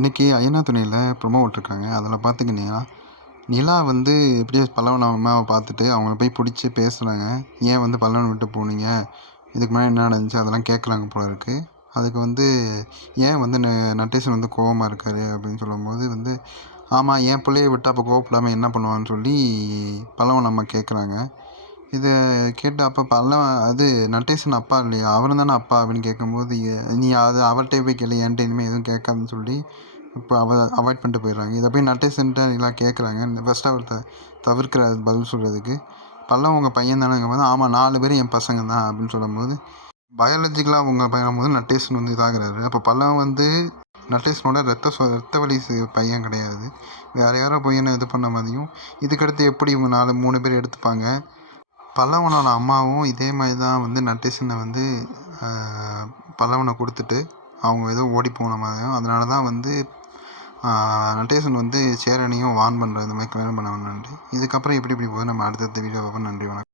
இன்னைக்கு ஐயனா துணையில் ப்ரொமோ விட்டுருக்காங்க. அதில் பார்த்துக்கிட்டிங்கன்னா நிலா வந்து எப்படியோ பல்லவன் அம்மாவை பார்த்துட்டு அவங்கள போய் பிடிச்சி பேசுகிறாங்க. ஏன் வந்து பல்லவன் விட்டு போனீங்க, இதுக்கு முன்னாடி என்ன நடந்துச்சு அதெல்லாம் கேட்குறாங்க போல இருக்குது. அதுக்கு வந்து ஏன் வந்து நட்டேசன் வந்து கோவமாக இருக்கார் அப்படின்னு சொல்லும்போது வந்து ஆமாம் என் பிள்ளையை விட்டு அப்போ கோவப்படாமல் என்ன பண்ணுவான்னு சொல்லி பல்லவன் அம்மா கேட்குறாங்க. இதை கேட்டு அப்போ அது நட்டேசன் அப்பா இல்லையா, அவரும் தானே அப்பா அப்படின்னு கேட்கும்போது நீ அது அவர்கிட்டே போய் கேளு, என்கிட்ட இனிமேல் எதுவும் கேட்காதுன்னு சொல்லி இப்போ அவாய்ட் பண்ணிட்டு போயிடுறாங்க. இதை போய் நட்டேசன்ட்ட எல்லாம் கேட்குறாங்க. ஃபஸ்ட்டு அவர் தவிர்க்கிறார் பதில் சொல்கிறதுக்கு. பல்லவன் உங்கள் பையன் தானேங்கும்போது ஆமாம் 4 பேரும் என் பசங்க தான் அப்படின்னு சொல்லும்போது பயாலஜிக்கலாக அவங்க பையனும்போது நட்டேசன் வந்து இதாகிறாரு. அப்போ பல்லவன் வந்து நட்டேசனோட ரத்த வழி பையன் கிடையாது, வேறு யாரோ பையனை இது பண்ண மாதிரியும். இதுக்கடுத்து எப்படி இவங்க 3 பேர் எடுத்துப்பாங்க. பல்லவனோட அம்மாவும் இதே மாதிரி தான் வந்து நட்டேசனை வந்து பல்லவனை கொடுத்துட்டு அவங்க ஏதோ ஓடி போன மாதிரியும். அதனால தான் வந்து நட்டேசன் வந்து சேரனையும் வார்ன் பண்ணுற இந்த மாதிரி கல்யாணம் பண்ண வேண்டான்ட்டு. இதுக்கப்புறம் எப்படி போகுது நம்ம அடுத்தடுத்த வீடியோ பார்ப்போம். நன்றி, வணக்கம்.